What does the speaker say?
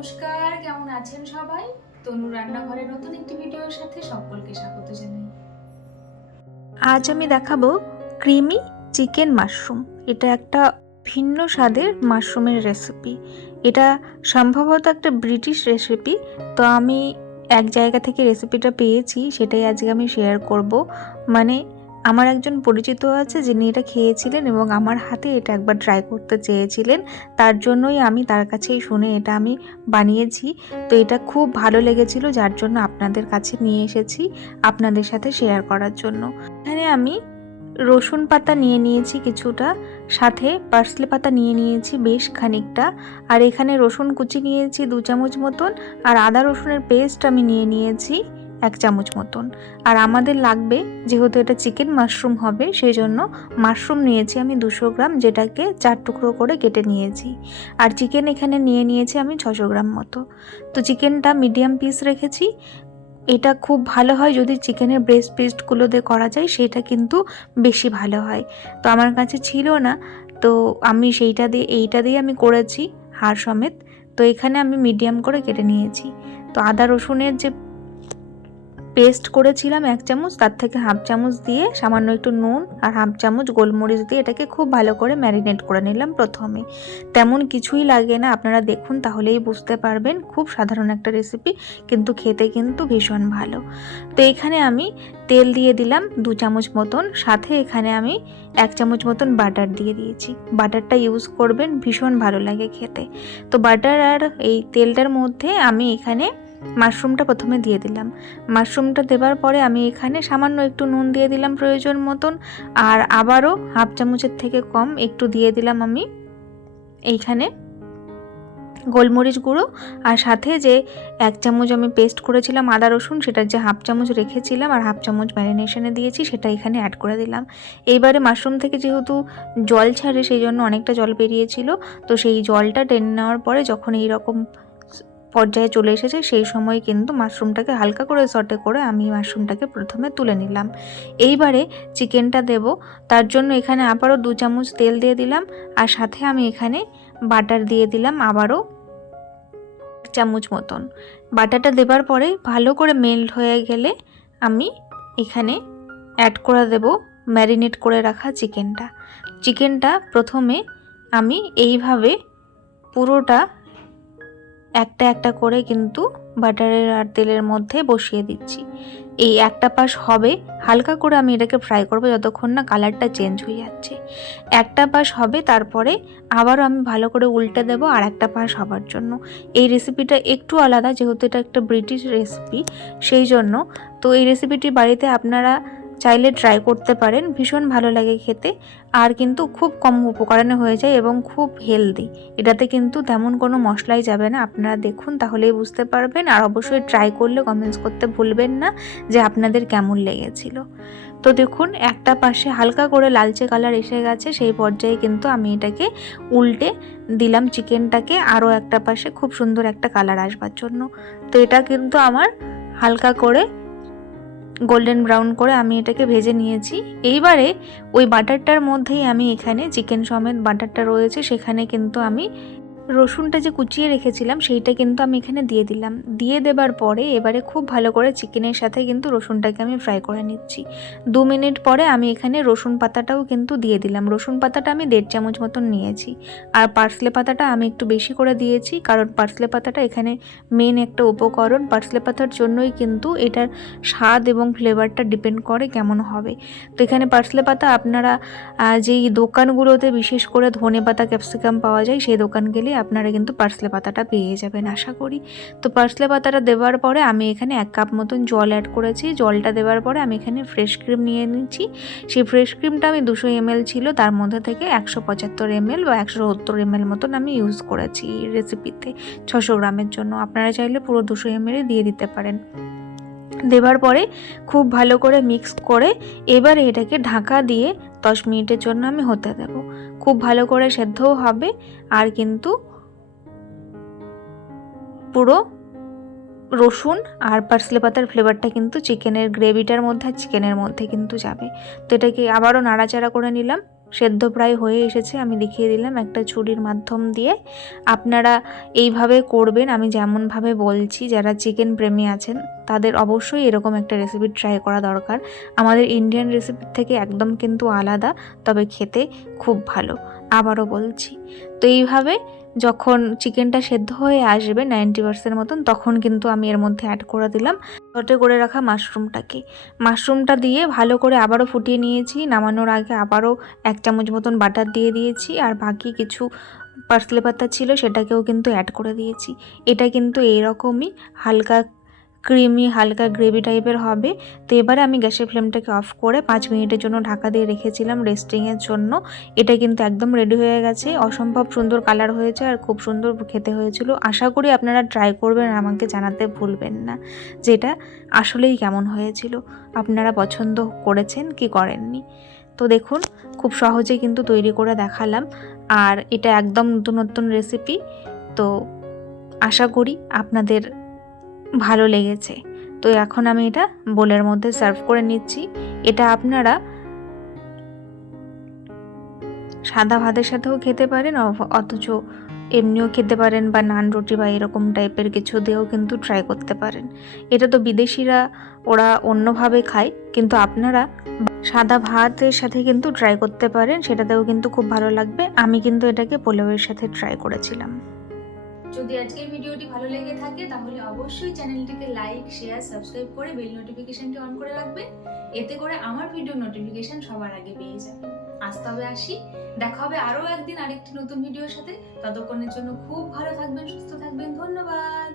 নমস্কার, কেমন আছেন সবাই? তনু রান্নাঘরে নতুন একটি ভিডিওর সাথে সকলকে স্বাগত জানাই। আজ আমি দেখাবো ক্রিমি চিকেন মাশরুম। এটা একটা ভিন্ন স্বাদের মাশরুমের রেসিপি। এটা সম্ভবত একটা ব্রিটিশ রেসিপি। তো আমি এক জায়গা থেকে রেসিপিটা পেয়েছি, সেটাই আজকে আমি শেয়ার করব। মানে আমার একজন পরিচিত আছে যিনি এটা খেয়েছিলেন এবং আমার হাতে এটা একবার ট্রাই করতে চেয়েছিলেন। তার জন্যই আমি তার কাছেই শুনে এটা আমি বানিয়েছি। তো এটা খুব ভালো লেগেছিল, যার জন্য আপনাদের কাছে নিয়ে এসেছি আপনাদের সাথে শেয়ার করার জন্য। এখানে আমি রসুন পাতা নিয়ে নিয়েছি কিছুটা, সাথে পার্সলে পাতা নিয়ে নিয়েছি বেশ খানিকটা, আর এখানে রসুন কুচি নিয়েছি দু চামচ মতন, আর আদা রসুনের পেস্ট আমি নিয়ে নিয়েছি। এক চামচ মতন। আর আমাদের লাগবে, যেহেতু এটা চিকেন মাশরুম হবে সেই জন্য মাশরুম নিয়েছি আমি দুশো গ্রাম, যেটাকে চার টুকরো করে কেটে নিয়েছি। আর চিকেন এখানে নিয়ে নিয়েছি আমি ছশো গ্রাম মতো। তো চিকেনটা মিডিয়াম পিস রেখেছি। এটা খুব ভালো হয় যদি চিকেনের ব্রেস্ট পিসগুলো দিয়ে করা যায়, সেটা কিন্তু বেশি ভালো হয়। তো আমার কাছে ছিল না, তো আমি সেইটা দিয়ে, এইটা দিয়ে আমি করেছি, হাড় সমেত। তো এখানে আমি মিডিয়াম করে কেটে নিয়েছি। তো আদা রসুনের যে পেস্ট করেছিলাম এক চামচ, তার থেকে হাফ চামচ দিয়ে সামান্য একটু নুন আর হাফ চামচ গোলমরিচ দিয়ে এটাকে খুব ভালো করে ম্যারিনেট করে নিলাম প্রথমে। তেমন কিছুই লাগে না, আপনারা দেখুন তাহলেই বুঝতে পারবেন, খুব সাধারণ একটা রেসিপি কিন্তু খেতে কিন্তু ভীষণ ভালো। তো এখানে আমি তেল দিয়ে দিলাম দু চামচ মতন, সাথে এখানে আমি এক চামচ মতন বাটার দিয়ে দিয়েছি। বাটারটা ইউজ করবেন, ভীষণ ভালো লাগে খেতে। তো বাটার আর এই তেলটার মধ্যে আমি এখানে মাশরুমটা প্রথমে দিয়ে দিলাম। মাশরুমটা দেওয়ার পরে আমি এখানে সামান্য একটু নুন দিয়ে দিলাম প্রয়োজন মতন, আর আবারও হাফ চামচের থেকে কম একটু দিয়ে দিলাম আমি এইখানে গোলমরিচ গুঁড়ো, আর সাথে যে এক চামচ আমি পেস্ট করেছিলাম আদা রসুন, সেটার যে হাফ চামচ রেখেছিলাম আর হাফ চামচ ম্যারিনেশনে দিয়েছি, সেটা এখানে অ্যাড করে দিলাম। এইবারে মাশরুম থেকে যেহেতু জল ছাড়ে, সেই জন্য অনেকটা জল বেরিয়েছিল তো সেই জলটা টেনে নেওয়ার পরে যখন এই রকম পর্যায়ে চলে এসেছে, সেই সময় কিন্তু মাশরুমটাকে হালকা করে সটে করে আমি মাশরুমটাকে প্রথমে তুলে নিলাম। এইবারে চিকেনটা দেব, তার জন্য এখানে আবারও দু চামচ তেল দিয়ে দিলাম আর সাথে আমি এখানে বাটার দিয়ে দিলাম আবারও চামচ মতন। বাটারটা দেবার পরে ভালো করে মেল্ট হয়ে গেলে আমি এখানে অ্যাড করে দেব, ম্যারিনেট করে রাখা চিকেনটা। চিকেনটা প্রথমে আমি এইভাবে পুরোটা একটা একটা করে কিন্তু বাটারের আর তেলের মধ্যে বসিয়ে দিচ্ছি। এই একটা পাশ হবে, হালকা করে আমি এটাকে ফ্রাই করব যতক্ষণ না কালারটা চেঞ্জ হয়ে যাচ্ছে। একটা পাশ হবে, তারপরে আবারও আমি ভালো করে উল্টে দেবো আর একটা পাশ হবার জন্য। এই রেসিপিটা একটু আলাদা, যেহেতু এটা একটা ব্রিটিশ রেসিপি সেই জন্য। তো এই রেসিপিটি বাড়িতে আপনারা চাইলে ট্রাই করতে পারেন। ভীষণ ভালো লাগে খেতে। আর কিন্তু খুব কম উপকরণে হয়ে যায় এবং খুব হেলদি এটাতে কিন্তু তেমন কোনো মশলাই যাবে না। আপনারা দেখুন, তাহলেই বুঝতে পারবেন। আর অবশ্যই ট্রাই করলে কমেন্টস করতে ভুলবেন না যে আপনাদের কেমন লেগেছিল। তো দেখুন, একটা পাশে হালকা করে লালচে কালার এসে গেছে। সেই পর্যায়ে কিন্তু আমি এটাকে উল্টে দিলাম চিকেনটাকে আরও একটা পাশে খুব সুন্দর একটা কালার আসবার জন্য। তো এটা কিন্তু আমার হালকা করে গোল্ডেন ব্রাউন করে আমি এটাকে ভেজে নিয়েছি। এইবারে ওই বাটারটার মধ্যেই আমি এখানে চিকেন সমেত বাটারটা রয়েছে, সেখানে কিন্তু আমি রসুনটা যে কুচিয়ে রেখেছিলাম, সেইটা কিন্তু আমি এখানে দিয়ে দিলাম। দিয়ে দেবার পরে এবারে খুব ভালো করে চিকেনের সাথে কিন্তু রসুনটাকে আমি ফ্রাই করে নিচ্ছি। দু মিনিট পরে আমি এখানে রসুন পাতাটাও কিন্তু দিয়ে দিলাম। রসুন পাতাটা আমি দেড় চামচ মতন নিয়েছি। আর পার্সলে পাতাটা আমি একটু বেশি করে দিয়েছি, কারণ পার্সলে পাতাটা এখানে মেন একটা উপকরণ। পার্সলে পাতার জন্যই কিন্তু এটার স্বাদ এবং ফ্লেভারটা ডিপেন্ড করে কেমন হবে। তো এখানে পার্সলে পাতা আপনারা যেই দোকানগুলোতে বিশেষ করে ধনে পাতা ক্যাপসিকাম পাওয়া যায়, সেই দোকান গেলে আপনারা কিন্তু পার্সলে পাতাটা পেয়ে যাবেন, আশা করি। তো পার্সলে পাতাটা দেওয়ার পরে আমি এখানে এক কাপ মতন জল অ্যাড করেছি। জলটা দেওয়ার পরে আমি এখানে ফ্রেশ ক্রিম নিয়ে নিচ্ছি। সেই ফ্রেশ ক্রিমটা আমি দুশো এমএল ছিল, তার মধ্যে থেকে একশো পঁচাত্তর এমএল বা একশো সত্তর এমএল মতন আমি ইউজ করেছি রেসিপিতে ছশো গ্রামের জন্য। আপনারা চাইলে পুরো দুশো এমএল দিয়ে দিতে পারেন। দেবার পরে খুব ভালো করে মিক্স করে এবার এটাকে ঢাকা দিয়ে দশ মিনিটের জন্য আমি হতে দেব। খুব ভালো করে সেদ্ধও হবে, আর কিন্তু পুরো রসুন আর পার্সলে পাতার ফ্লেভারটা কিন্তু চিকেনের গ্রেভিটার মধ্যে আর চিকেনের মধ্যে কিন্তু যাবে। তো এটাকে আবারও নাড়াচাড়া করে নিলাম। সেদ্ধ প্রায় হয়ে এসেছে। আমি দেখিয়ে দিলাম একটা ছুরির মাধ্যম দিয়ে। আপনারা এইভাবে করবেন, আমি যেমনভাবে বলছি, যারা চিকেন প্রেমী আছেন, তাদের অবশ্যই এরকম একটা রেসিপি ট্রাই করা দরকার। আমাদের ইন্ডিয়ান রেসিপির থেকে একদম কিন্তু আলাদা, তবে খেতে খুব ভালো। আবারও বলছি। তো এইভাবে যখন চিকেনটা সেদ্ধ হয়ে আসবে নাইনটি পার্সেন্ট মতন, তখন কিন্তু আমি এর মধ্যে অ্যাড করে দিলাম সটে করে রাখা মাশরুমটাকে মাশরুমটা দিয়ে ভালো করে আবারও ফুটিয়ে নিয়েছি, নামানোর আগে আবারও এক চামচ মতন বাটার দিয়ে দিয়েছি, আর বাকি কিছু পার্সলে পাতা ছিল সেটাকেও কিন্তু অ্যাড করে দিয়েছি। এটা কিন্তু এইরকমই হালকা ক্রিমি, হালকা গ্রেভি টাইপের হবে। তো এবারে আমি গ্যাসের ফ্লেমটাকে অফ করে পাঁচ মিনিটের জন্য ঢাকা দিয়ে রেখেছিলাম রেস্টিংয়ের জন্য। এটা কিন্তু একদম রেডি হয়ে গেছে। অসম্ভব সুন্দর কালার হয়েছে আর খুব সুন্দর খেতে হয়েছিল। আশা করি আপনারা ট্রাই করবেন আমাকে জানাতে ভুলবেন না। যেটা আসলেই কেমন হয়েছিল। আপনারা পছন্দ করেছেন কি করেননি? তো দেখুন, খুব সহজে কিন্তু তৈরি করে দেখালাম। আর এটা একদম নতুন নতুন রেসিপি তো আশা করি আপনাদের ভালো লেগেছে। তো এখন আমি এটা বোলের মধ্যে সার্ভ করে নিচ্ছি। এটা আপনারা সাদা ভাতের সাথেও খেতে পারেন অথচ এমনিও খেতে পারেন বা নান রুটি বা এরকম টাইপের কিছু দিয়েও কিন্তু ট্রাই করতে পারেন। এটা তো বিদেশিরা, ওরা অন্যভাবে খায়, কিন্তু আপনারা সাদা ভাতের সাথে কিন্তু ট্রাই করতে পারেন, সেটাতেও কিন্তু খুব ভালো লাগবে। আমি কিন্তু এটাকে পোলাওয়ের সাথে ট্রাই করেছিলাম। যদি আজকের ভিডিওটি ভালো লেগে থাকে, তাহলে অবশ্যই চ্যানেলটিকে লাইক, শেয়ার, সাবস্ক্রাইব করে বেল নোটিফিকেশনটি অন করে রাখবেন এতে করে আমার ভিডিও নোটিফিকেশন সবার আগে পেয়ে যাবে। আজ তবে আসি। দেখা হবে আরও একদিন আরেকটি নতুন ভিডিওর সাথে। ততক্ষণের জন্য খুব ভালো থাকবেন, সুস্থ থাকবেন। ধন্যবাদ।